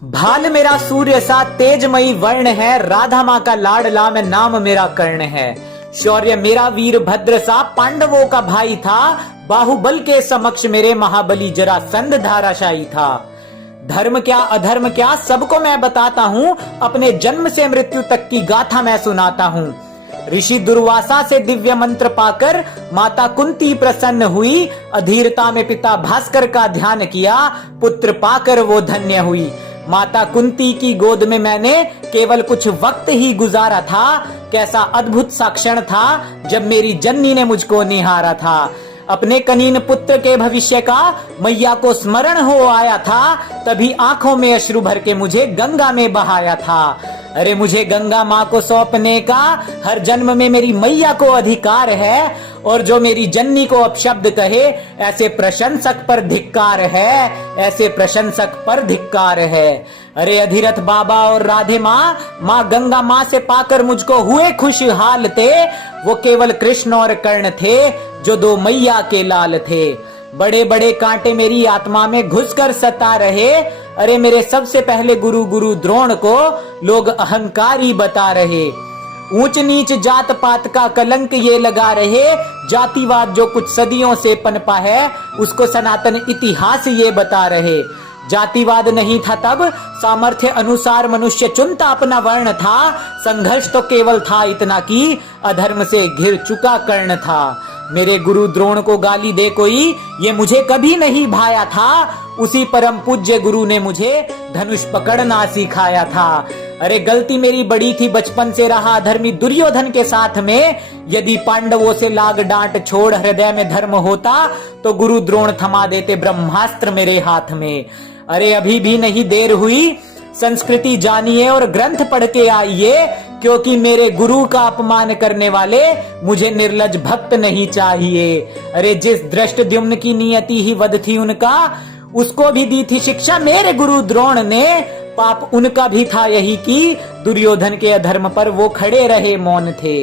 भाल मेरा सूर्य सा तेजमयी वर्ण है, राधा माँ का लाडला मैं नाम मेरा कर्ण है। शौर्य मेरा वीर भद्र सा पांडवों का भाई था, बाहुबल के समक्ष मेरे महाबली जरासंध धाराशायी था। धर्म क्या अधर्म क्या सबको मैं बताता हूँ, अपने जन्म से मृत्यु तक की गाथा मैं सुनाता हूँ। ऋषि दुर्वासा से दिव्य मंत्र पाकर माता कुंती प्रसन्न हुई, अधीरता में पिता भास्कर का ध्यान किया, पुत्र पाकर वो धन्य हुई। माता कुंती की गोद में मैंने केवल कुछ वक्त ही गुजारा था, कैसा अद्भुत सा क्षण था जब मेरी जननी ने मुझको निहारा था। अपने कनीन पुत्र के भविष्य का मैया को स्मरण हो आया था, तभी आंखों में अश्रु भर के मुझे गंगा में बहाया था। अरे मुझे गंगा माँ को सौंपने का हर जन्म में मेरी मैया को अधिकार है, और जो मेरी जननी को अपशब्द कहे ऐसे प्रशंसक पर धिक्कार है, ऐसे प्रशंसक पर धिक्कार है। अरे अधिरथ बाबा और राधे माँ गंगा माँ से पाकर मुझको हुए खुशहाल थे। वो केवल कृष्ण और कर्ण थे जो दो मैया के लाल थे। बड़े बड़े कांटे मेरी आत्मा में घुसकर सता रहे। अरे मेरे सबसे पहले गुरु द्रोण को लोग अहंकारी बता रहे। ऊंच नीच जात पात का कलंक ये लगा रहे, जातिवाद जो कुछ सदियों से पनपा है उसको सनातन इतिहास ये बता रहे। जातिवाद नहीं था तब, सामर्थ्य अनुसार मनुष्य चुनता अपना वर्ण था। संघर्ष तो केवल था इतना कि अधर्म से घिर चुका कर्ण था। मेरे गुरु द्रोण को गाली दे कोई, ये मुझे कभी नहीं भाया था। उसी परम पूज्य गुरु ने मुझे धनुष पकड़ना सिखाया था। अरे गलती मेरी बड़ी थी, बचपन से रहा धर्मी दुर्योधन के साथ में। यदि पांडवों से लाग डांट छोड़ हृदय में धर्म होता तो गुरु द्रोण थमा देते ब्रह्मास्त्र मेरे हाथ में। अरे अभी भी नहीं देर हुई, संस्कृति जानिए और ग्रंथ पढ़ के आइए, क्योंकि मेरे गुरु का अपमान करने वाले मुझे निर्लज भक्त नहीं चाहिए। अरे जिस दृष्टद्युम्न की नियति ही वध थी उनका, उसको भी दी थी शिक्षा मेरे गुरु द्रोण ने। पाप उनका भी था यही कि दुर्योधन के अधर्म पर वो खड़े रहे मौन थे।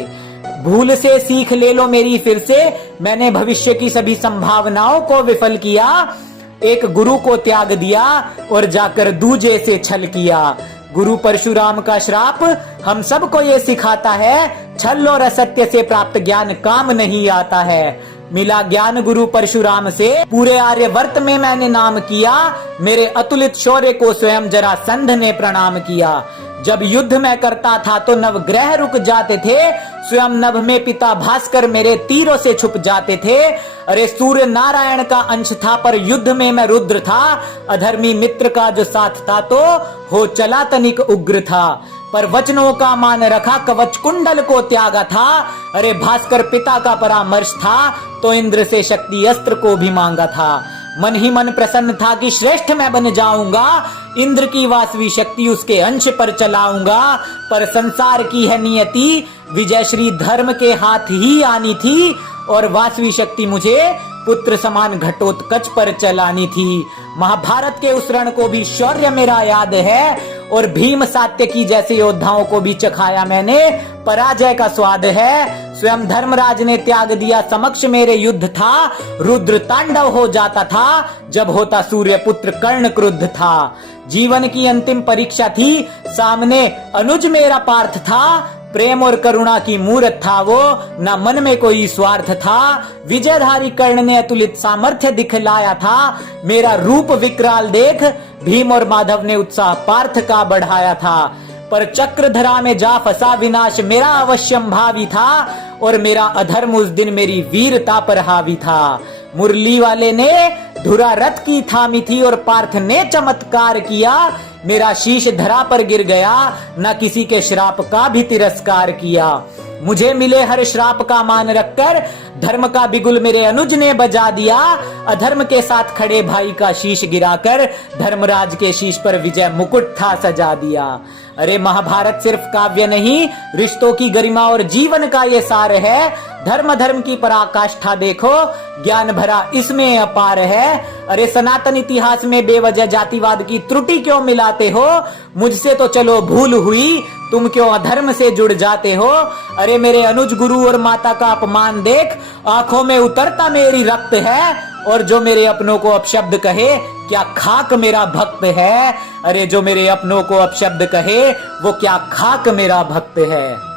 भूल से सीख ले लो मेरी फिर से, मैंने भविष्य की सभी संभावनाओं को विफल किया। एक गुरु को त्याग दिया और जाकर दूजे से छल किया। गुरु परशुराम का श्राप हम सबको ये सिखाता है, छल और असत्य से प्राप्त ज्ञान काम नहीं आता है। मिला ज्ञान गुरु परशुराम से, पूरे आर्यवर्त में मैंने नाम किया। मेरे अतुलित शौर्य को स्वयं जरासंध ने प्रणाम किया। जब युद्ध में करता था तो नवग्रह रुक जाते थे, स्वयं नभ में पिता भास्कर मेरे तीरों से छुप जाते थे। अरे सूर्य नारायण का अंश था पर युद्ध में मैं रुद्र था। अधर्मी मित्र का जो साथ था तो हो चला तनिक उग्र था, पर वचनों का मान रखा, कवच कुंडल को त्यागा था। अरे भास्कर पिता का परामर्श था तो इंद्र से शक्ति अस्त्र को भी मांगा था। मन ही मन प्रसन्न था कि श्रेष्ठ मैं बन जाऊंगा, इंद्र की वासवी शक्ति उसके अंश पर चलाऊंगा। पर संसार की है नियति, विजय श्री धर्म के हाथ ही आनी थी, और वासवी शक्ति मुझे पुत्र समान घटोत्कच पर चलानी थी। महाभारत के उस रण को भी शौर्य मेरा याद है, और भीम सात्यकी जैसे योद्धाओं को भी चखाया मैंने, पराजय का स्वाद है। स्वयं धर्मराज ने त्याग दिया, समक्ष मेरे युद्ध था। रुद्र तांडव हो जाता था जब होता सूर्य पुत्र कर्ण क्रुद्ध था। जीवन की अंतिम परीक्षा थी, सामने अनुज मेरा पार्थ था। प्रेम और करुणा की मूर्त था वो, न मन में कोई स्वार्थ था। विजयधारी कर्ण ने अतुलित सामर्थ्य दिखलाया था। मेरा रूप विकराल देख भीम और माधव ने उत्साह पार्थ का बढ़ाया था। पर चक्रधरा में जा फंसा विनाश मेरा अवश्यम भावी था, और मेरा अधर्म उस दिन मेरी वीरता पर हावी था। मुरली वाले ने धुरा रथ की थामी थी और पार्थ ने चमत्कार किया। मेरा शीश धरा पर गिर गया, न किसी के श्राप का भी तिरस्कार किया। मुझे मिले हर श्राप का मान रखकर धर्म का बिगुल मेरे अनुज ने बजा दिया। अधर्म के साथ खड़े भाई का शीश गिराकर धर्मराज के शीश पर विजय मुकुट था सजा दिया। अरे महाभारत सिर्फ काव्य नहीं, रिश्तों की गरिमा और जीवन का ये सार है। धर्म की पराकाष्ठा देखो, ज्ञान भरा इसमें अपार है। अरे सनातन इतिहास में बेवजह जातिवाद की त्रुटि क्यों मिलाते हो? मुझसे तो चलो भूल हुई, तुम क्यों अधर्म से जुड़ जाते हो? अरे मेरे अनुज गुरु और माता का अपमान देख, आंखों में उतरता मेरी रक्त है। और जो मेरे अपनों को अपशब्द कहे क्या खाक मेरा भक्त है। अरे जो मेरे अपनों को अपशब्द कहे, वो क्या खाक मेरा भक्त है।